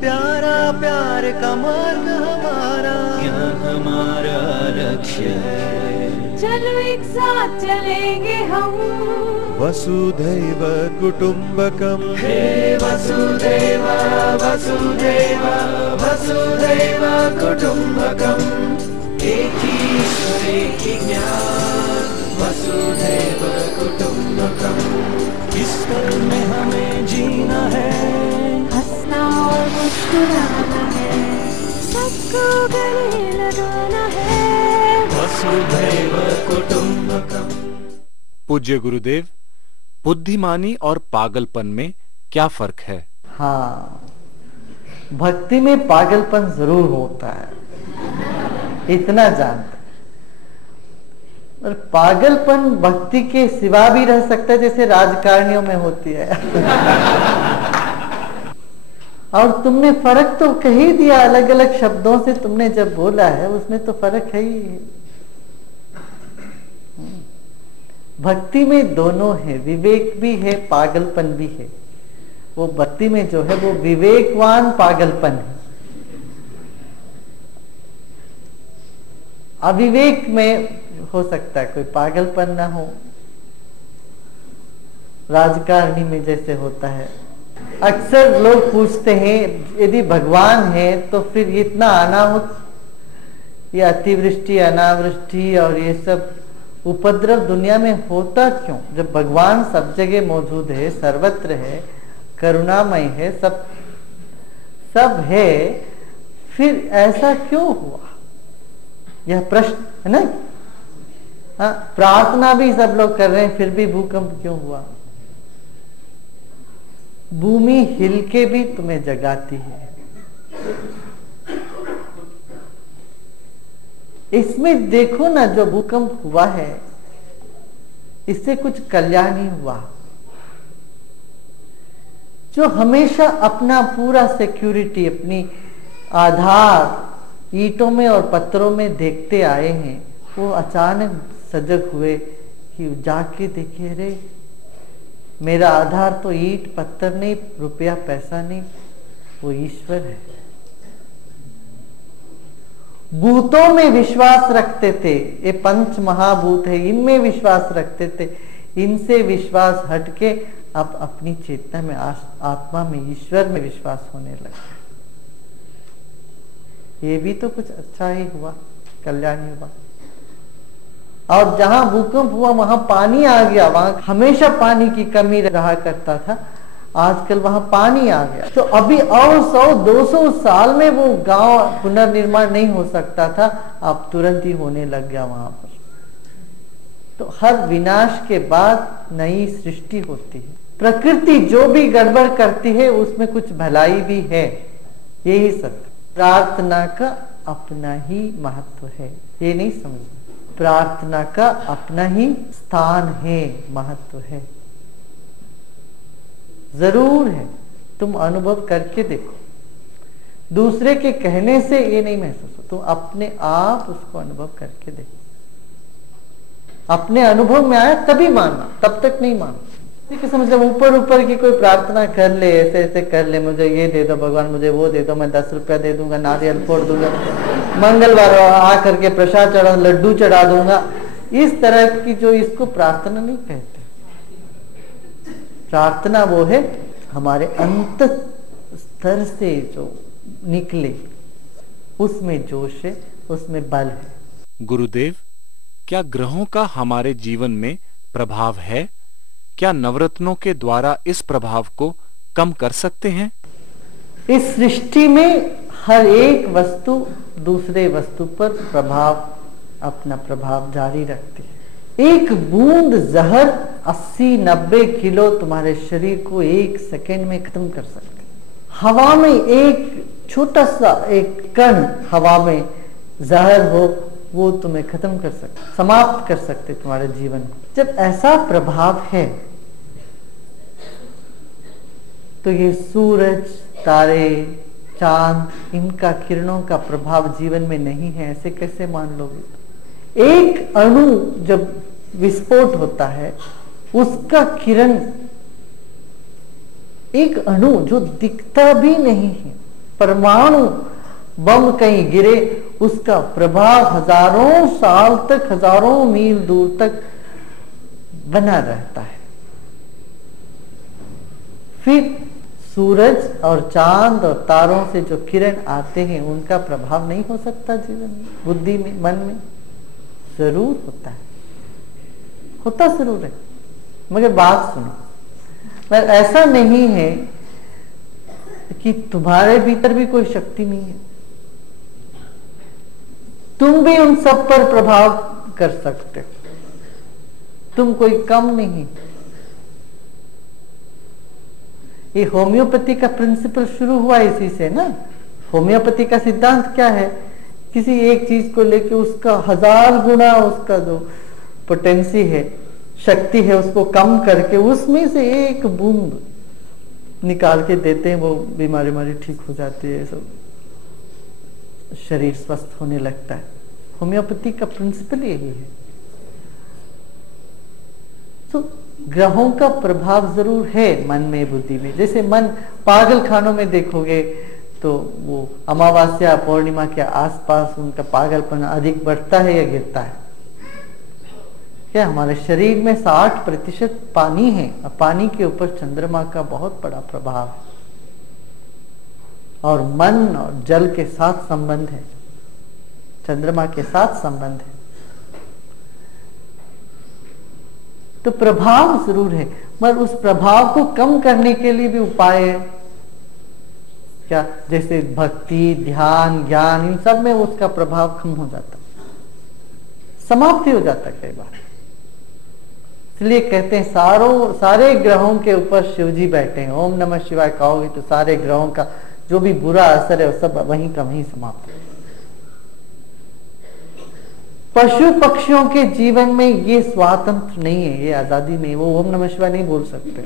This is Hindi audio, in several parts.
प्यारा प्यार का मार्ग हमारा, ज्ञान हमारा लक्ष्य है। चलो एक साथ चलेंगे हम, वसुधैव कुटुम्बकम्। हे वसुधैव वसुधैव वसुधैव कुटुम्बकम्। एक ही ईश्वर एक ही ज्ञान, वसुधैव कुटुम्बकम्। इस पल में हमें जीना है, हंसना और मुस्कुराना है, सबको गले लगाना है, वसुधैव कुटुम्बकम्। पूज्य गुरुदेव, बुद्धिमानी और पागलपन में क्या फर्क है? हाँ, भक्ति में पागलपन जरूर होता है, इतना जानते। और पागलपन भक्ति के सिवा भी रह सकता है, जैसे राजकारणियों में होती है। और तुमने फर्क तो कह ही दिया, अलग अलग शब्दों से तुमने जब बोला है उसमें तो फर्क है ही। भक्ति में दोनों है, विवेक भी है, पागलपन भी है। वो भक्ति में जो है वो विवेकवान पागलपन है। अविवेक में हो सकता है कोई पागलपन ना हो, राजकारणी में जैसे होता है। अक्सर लोग पूछते हैं यदि भगवान है तो फिर इतना अनाहुत, ये अतिवृष्टि अनावृष्टि और ये सब उपद्रव दुनिया में होता क्यों? जब भगवान सब जगह मौजूद है, सर्वत्र है, करुणामय है, सब है, फिर ऐसा क्यों हुआ? यह प्रश्न है ना। हाँ, प्रार्थना भी सब लोग कर रहे हैं, फिर भी भूकंप क्यों हुआ? भूमि हिल के भी तुम्हें जगाती है। इसमें देखो ना, जो भूकंप हुआ है इससे कुछ कल्याण ही हुआ। जो हमेशा अपना पूरा सिक्योरिटी, अपनी आधार ईंटों में और पत्थरों में देखते आए हैं, वो अचानक सजग हुए कि जाके देखे, रे मेरा आधार तो ईंट पत्थर नहीं, रुपया पैसा नहीं, वो ईश्वर है। भूतों में विश्वास रखते थे, ये पंच महाभूत है, इनमें विश्वास रखते थे। इनसे विश्वास हटके अब अपनी चेतना में, आत्मा में, ईश्वर में विश्वास होने लगा। ये भी तो कुछ अच्छा ही हुआ, कल्याण ही हुआ। और जहां भूकंप हुआ वहां पानी आ गया, वहां हमेशा पानी की कमी रहा करता था, आजकल वहां पानी आ गया। तो अभी और 100-200 साल में वो गांव पुनर्निर्माण नहीं हो सकता था, अब तुरंत ही होने लग गया वहां पर। तो हर विनाश के बाद नई सृष्टि होती है। प्रकृति जो भी गड़बड़ करती है उसमें कुछ भलाई भी है, यही सब। प्रार्थना का अपना ही महत्व है, ये नहीं समझना। प्रार्थना का अपना ही स्थान है, महत्व है, जरूर है। तुम अनुभव करके देखो, दूसरे के कहने से ये नहीं महसूस हो, तुम अपने आप उसको अनुभव करके देखो। अपने अनुभव में आया तभी मानना, तब तक नहीं मानना। ठीक है, समझ लो ऊपर ऊपर की कोई प्रार्थना कर ले, ऐसे ऐसे कर ले, मुझे ये दे दो भगवान, मुझे वो दे दो, मैं 10 रुपया दे दूंगा, नारियल फोड़ दूंगा, मंगलवार आ करके प्रसाद चढ़ा, लड्डू चढ़ा दूंगा, इस तरह की जो, इसको प्रार्थना नहीं कहते। प्रार्थना वो है हमारे अंत स्तर से जो निकले, उसमें जोश है, उसमें बल है। गुरुदेव, क्या ग्रहों का हमारे जीवन में प्रभाव है? क्या नवरत्नों के द्वारा इस प्रभाव को कम कर सकते हैं? इस सृष्टि में हर एक वस्तु दूसरे वस्तु पर अपना प्रभाव जारी रखती है। एक बूंद जहर 80-90 किलो तुम्हारे शरीर को 1 सेकेंड में खत्म कर सकती है। हवा में एक छोटा सा एक कण हवा में जहर हो, वो तुम्हें खत्म कर सकते, समाप्त कर सकते तुम्हारे जीवन को। जब ऐसा प्रभाव है तो ये सूरज, तारे, चांद, इनका किरणों का प्रभाव जीवन में नहीं है, ऐसे कैसे मान लोगे? एक अणु जब विस्फोट होता है उसका किरण, एक अणु जो दिखता भी नहीं है, परमाणु बम कहीं गिरे, उसका प्रभाव हजारों साल तक, हजारों मील दूर तक बना रहता है। फिर सूरज और चांद और तारों से जो किरण आते हैं, उनका प्रभाव नहीं हो सकता जीवन में, बुद्धि में, मन में? जरूर होता है, होता जरूर है। मगर बात सुनो, पर ऐसा नहीं है कि तुम्हारे भीतर भी कोई शक्ति नहीं है, तुम भी उन सब पर प्रभाव कर सकते हो, तुम कोई कम नहीं। ये होम्योपैथी का प्रिंसिपल शुरू हुआ इसी से ना। होम्योपैथी का सिद्धांत क्या है? किसी एक चीज को लेके उसका 1000 गुना उसका जो पोटेंसी है, शक्ति है, उसको कम करके उसमें से एक बूंद निकाल के देते हैं, वो बीमारी ठीक हो जाती है, सब शरीर स्वस्थ होने लगता है। होम्योपैथी का प्रिंसिपल यही है। तो ग्रहों का प्रभाव जरूर है मन में, बुद्धि में। जैसे मन पागल खानों में देखोगे तो वो अमावस्या पूर्णिमा के आसपास उनका पागलपन अधिक बढ़ता है या गिरता है? क्या हमारे शरीर में 60% पानी है, और पानी के ऊपर चंद्रमा का बहुत बड़ा प्रभाव है, और मन और जल के साथ संबंध है, चंद्रमा के साथ संबंध है। तो प्रभाव जरूर है, मगर उस प्रभाव को कम करने के लिए भी उपाय है क्या? जैसे भक्ति, ध्यान, ज्ञान, इन सब में उसका प्रभाव कम हो जाता, समाप्ति हो जाता कई बार। इसलिए कहते हैं सारे ग्रहों के ऊपर शिवजी बैठे हैं। ओम नमः शिवाय कहोगे तो सारे ग्रहों का जो भी बुरा असर है वो सब वहीं का वहीं समाप्त है। पशु पक्षियों के जीवन में ये स्वातंत्र नहीं है, ये आजादी नहीं, वो ओम नमः शिवाय नहीं बोल सकते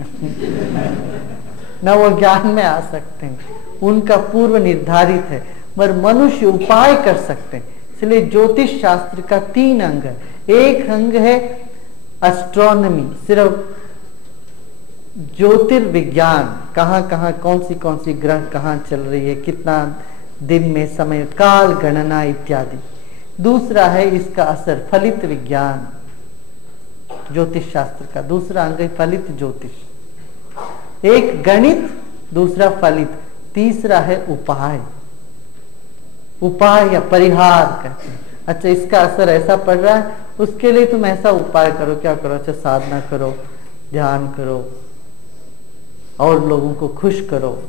न वो ज्ञान में आ सकते हैं, उनका पूर्व निर्धारित है, मगर मनुष्य उपाय कर सकते हैं। इसलिए ज्योतिष शास्त्र का 3 अंग है। एक अंग है एस्ट्रोनॉमी, सिर्फ ज्योतिर्विज्ञान, कहाँ कहाँ कौन सी ग्रह कहाँ चल रही है, कितना दिन में समय, काल गणना इत्यादि। दूसरा है इसका असर फलित विज्ञान, ज्योतिष शास्त्र का दूसरा अंग है फलित ज्योतिष। एक गणित, दूसरा फलित, तीसरा है उपाय या परिहार कहते हैं। अच्छा, इसका असर ऐसा पड़ रहा है, उसके लिए तुम ऐसा उपाय करो, क्या करो? अच्छा, साधना करो, ध्यान करो, और लोगों को खुश करो।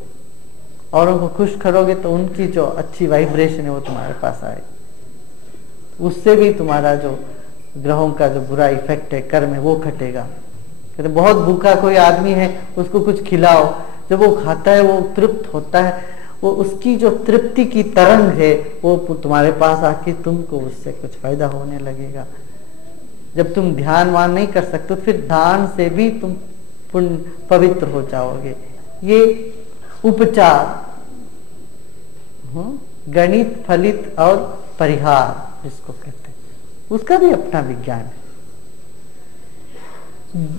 औरों को खुश करोगे तो उनकी जो अच्छी वाइब्रेशन है वो तुम्हारे पास आएगी, उससे भी तुम्हारा जो ग्रहों का जो बुरा इफेक्ट है, कर्म है, वो घटेगा। कहते बहुत भूखा कोई आदमी है, उसको कुछ खिलाओ, जब वो खाता है वो तृप्त होता है, वो उसकी जो तृप्ति की तरंग है वो तुम्हारे पास आके तुमको उससे कुछ फायदा होने लगेगा। जब तुम ध्यान वान नहीं कर सकते, फिर ध्यान से भी तुम पवित्र हो जाओगे। ये उपचार, गणित, फलित और परिहार जिसको कहते हैं, उसका भी अपना विज्ञान है।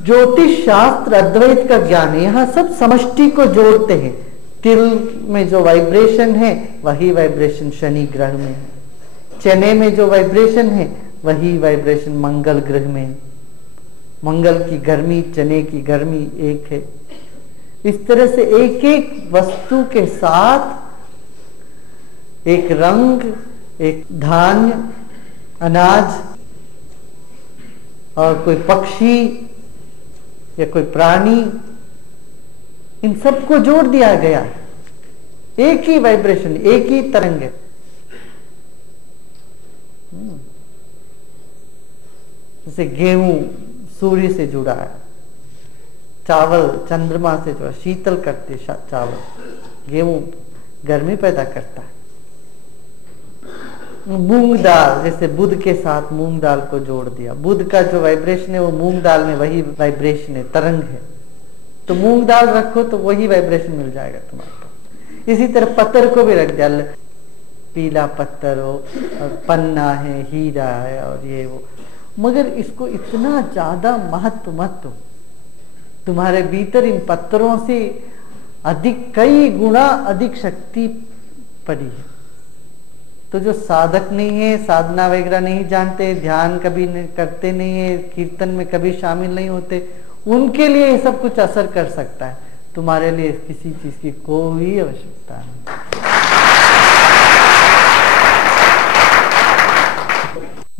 ज्योतिष शास्त्र अद्वैत का ज्ञान है, यहाँ सब समष्टि को जोड़ते हैं। तिल में जो वाइब्रेशन है वही वाइब्रेशन शनि ग्रह में है, चने में जो वाइब्रेशन है वही वाइब्रेशन मंगल ग्रह में है। मंगल की गर्मी, चने की गर्मी एक है। इस तरह से एक एक वस्तु के साथ एक रंग, एक धान्य, अनाज और कोई पक्षी या कोई प्राणी, इन सबको जोड़ दिया गया। एक ही वाइब्रेशन, एक ही तरंग है। जैसे गेहूं सूर्य से जुड़ा है, चावल चंद्रमा से जुड़ा, शीतल करते चावल, गेहूं गर्मी पैदा करता है। मूंग दाल, जैसे बुध के साथ मूंग दाल को जोड़ दिया, बुध का जो वाइब्रेशन है वो मूंग दाल में वही वाइब्रेशन है, तरंग है। तो मूंग दाल रखो तो वही वाइब्रेशन मिल जाएगा तुम्हारे पास। इसी तरह पत्थर को भी रख दिया, पीला पत्थर हो, और पन्ना है, हीरा है और ये वो, मगर इसको इतना ज्यादा महत्व मत दो। तुम्हारे भीतर इन पत्थरों से अधिक, कई गुना अधिक शक्ति पड़ी है। तो जो साधक नहीं है, साधना वगैरह नहीं जानते, ध्यान कभी करते नहीं है, कीर्तन में कभी शामिल नहीं होते, उनके लिए ये सब कुछ असर कर सकता है। तुम्हारे लिए किसी चीज की कोई आवश्यकता नहीं।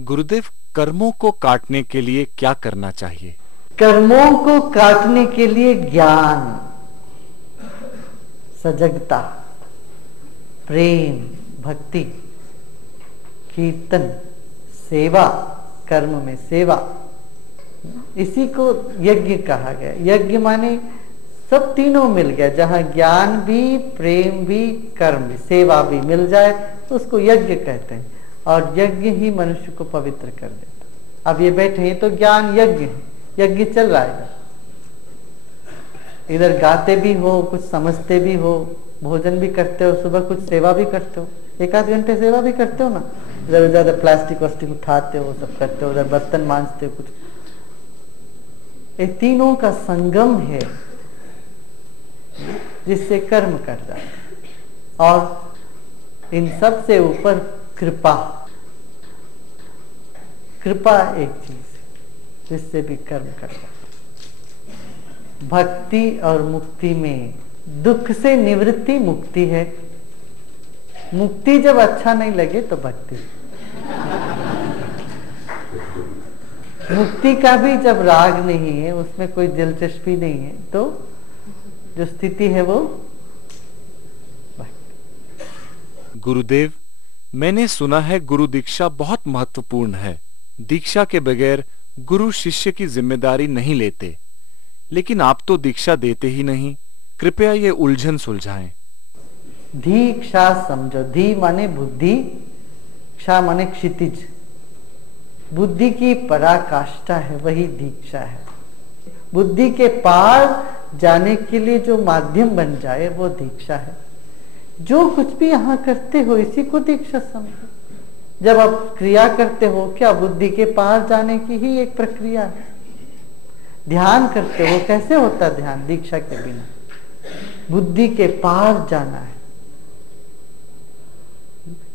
गुरुदेव, कर्मों को काटने के लिए क्या करना चाहिए? कर्मों को काटने के लिए ज्ञान, सजगता, प्रेम, भक्ति, कीर्तन, सेवा, कर्म में सेवा, इसी को यज्ञ कहा गया। यज्ञ माने सब तीनों मिल गया, जहां ज्ञान भी, प्रेम भी, कर्म भी, सेवा भी मिल जाए तो उसको यज्ञ कहते हैं। और यज्ञ ही मनुष्य को पवित्र कर देता। अब ये बैठे हैं तो ज्ञान यज्ञ है, यज्ञ चल रहा है। इधर गाते भी हो, कुछ समझते भी हो, भोजन भी करते हो, सुबह कुछ सेवा भी करते हो, 1-8 घंटे सेवा भी करते हो ना, इधर उधर प्लास्टिक वास्टिक उठाते हो, सब करते हो, उधर बर्तन मांजते हो, कुछ। ये तीनों का संगम है जिससे कर्म कर जाते। और इन सब से ऊपर कृपा, कृपा एक चीज है जिससे भी कर्म कर जाते। भक्ति और मुक्ति में दुख से निवृत्ति मुक्ति है। मुक्ति जब अच्छा नहीं लगे तो भक्ति। मुक्ति का भी जब राग नहीं है, उसमें कोई दिलचस्पी नहीं है, तो जो स्थिति है वो भक्ति। गुरुदेव, मैंने सुना है गुरु दीक्षा बहुत महत्वपूर्ण है। दीक्षा के बगैर गुरु शिष्य की जिम्मेदारी नहीं लेते, लेकिन आप तो दीक्षा देते ही नहीं। कृपया ये उलझन सुलझाएं। दीक्षा समझो, धी माने बुद्धि,क्षा माने क्षितिज। बुद्धि की पराकाष्ठा है, वही दीक्षा है। बुद्धि के पार जाने के लिए जो माध्यम बन जाए वो दीक्षा है। जो कुछ भी यहाँ करते हो इसी को दीक्षा समझो। जब आप क्रिया करते हो, क्या बुद्धि के पार जाने की ही एक प्रक्रिया है। ध्यान करते हो, कैसे होता ध्यान दीक्षा के बिना? बुद्धि के पार जाना है।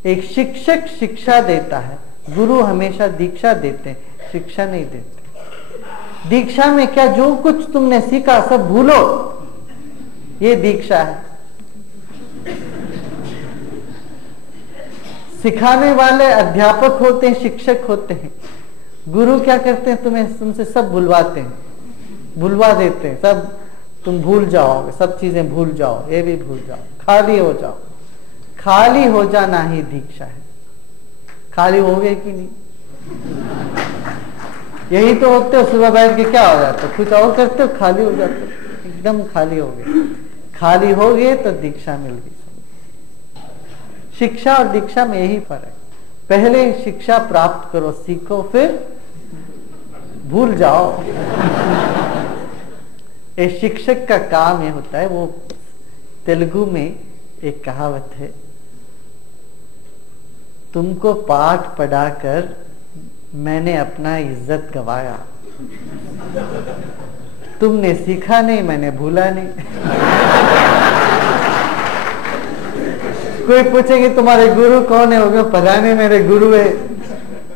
एक शिक्षक शिक्षा देता है, गुरु हमेशा दीक्षा देते हैं, शिक्षा नहीं देते। दीक्षा में क्या, जो कुछ तुमने सीखा सब भूलो, ये दीक्षा है। सिखाने वाले अध्यापक होते हैं, शिक्षक होते हैं। गुरु क्या करते हैं, तुमसे सब भूलवाते हैं, भूलवा देते हैं सब। तुम भूल जाओगे, सब चीजें भूल जाओ, ये भी भूल जाओ, खाली हो जाओ। खाली हो जाना ही दीक्षा है। खाली हो गए कि नहीं? यही तो होते हो, सुबह बैठ के क्या हो जाता, कुछ और करते हो, खाली हो जाते हो, एकदम खाली हो गए। खाली हो गए तो दीक्षा मिल गई। शिक्षा और दीक्षा में यही फर्क। पहले शिक्षा प्राप्त करो, सीखो, फिर भूल जाओ। ये शिक्षक का काम ये होता है। वो तेलुगु में एक कहावत है, तुमको पाठ पढ़ाकर मैंने अपना इज्जत गवाया, तुमने सीखा नहीं, मैंने भूला नहीं। कोई पूछेंगे तुम्हारे गुरु कौन है, होगा पता नहीं, मेरे गुरु है।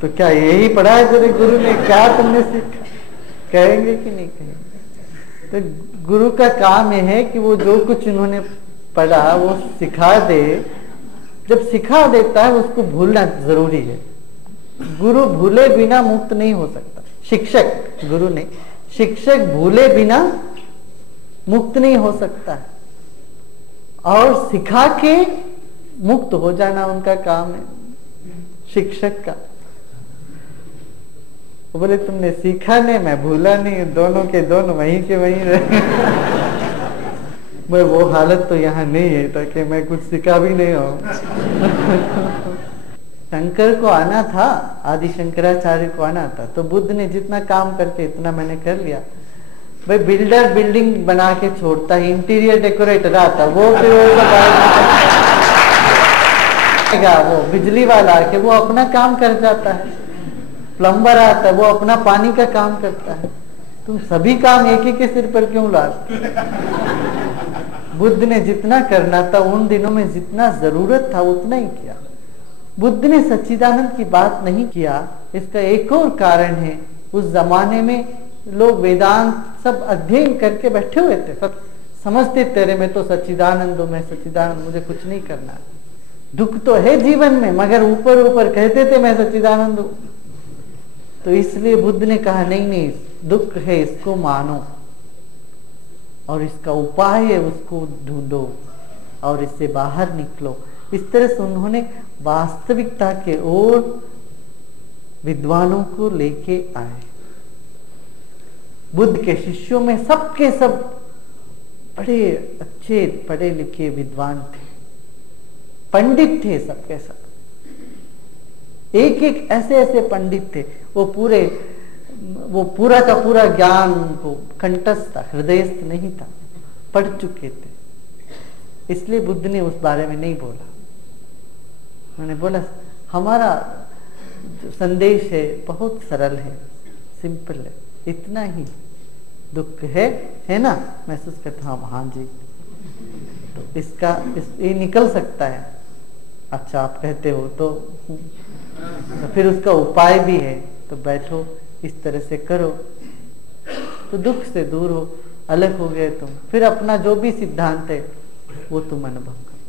तो क्या यही पढ़ा है तेरे गुरु ने, क्या तुमने सीखा? कहेंगे कि नहीं कहेंगे? तो गुरु का काम यह है कि वो जो कुछ उन्होंने पढ़ा वो सिखा दे। जब सिखा देता है उसको भूलना जरूरी है। गुरु भूले बिना मुक्त नहीं हो सकता। शिक्षक, गुरु नहीं, शिक्षक भूले बिना मुक्त नहीं हो सकता है। और सिखा के मुक्त हो जाना उनका काम है, शिक्षक का। वो बोले तुमने सीखा नहीं, मैं भूला नहीं, दोनों के दोनों वहीं के वहीं रहे। मैं वो हालत तो यहाँ नहीं है ताकि मैं कुछ सीखा भी नहीं हो। शंकर को आना था, आदि शंकराचार्य को आना था, तो बुद्ध ने जितना काम करके इतना मैंने कर लिया। भाई बिल्डर बिल्डिंग बना के छोड़ता है, इंटीरियर डेकोरेटर आता, वो फिर वो बिजली वाला आके वो अपना काम कर जाता है, प्लम्बर आता है वो अपना पानी का काम करता है। तुम सभी काम एक एक के सिर पर क्यों लादते? बुद्ध ने जितना करना था उन दिनों में, जितना जरूरत था उतना ही किया। बुद्ध ने सच्चिदानंद की बात नहीं किया, इसका एक और कारण है, उस जमाने में लोग वेदांत सब अध्ययन करके बैठे हुए थे, सब समझते तेरे में तो सच्चिदानंद हो, मैं सच्चिदानंद, मुझे कुछ नहीं करना, दुख तो है जीवन में, मगर ऊपर ऊपर कहते थे मैं सच्चिदानंद हूं। तो इसलिए बुद्ध ने कहा नहीं नहीं, दुख है इसको मानो और इसका उपाय है उसको ढूंढो और इससे बाहर निकलो। इस तरह से उन्होंने वास्तविकता के ओर विद्वानों को लेके आए। बुद्ध के शिष्यों में सबके सब बड़े अच्छे पढ़े लिखे विद्वान थे, पंडित थे, सबके सब एक एक ऐसे ऐसे पंडित थे, वो पूरा का पूरा ज्ञान उनको कंठस्थ था, हृदयस्थ नहीं था, पढ़ चुके थे। इसलिए बुद्ध ने उस बारे में नहीं बोला। उन्होंने बोला हमारा जो संदेश है बहुत सरल है, सिंपल है, इतना ही, दुख है ना, महसूस करता हूँ, हाँ जी, तो ये निकल सकता है। अच्छा आप कहते हो तो फिर उसका उपाय भी है, तो बैठो इस तरह से करो तो दुख से दूर हो, अलग हो गए तुम, फिर अपना जो भी सिद्धांत है वो तुम अनुभव करो।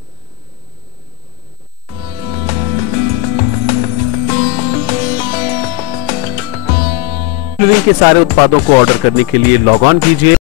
लिविंग के सारे उत्पादों को ऑर्डर करने के लिए लॉग ऑन कीजिए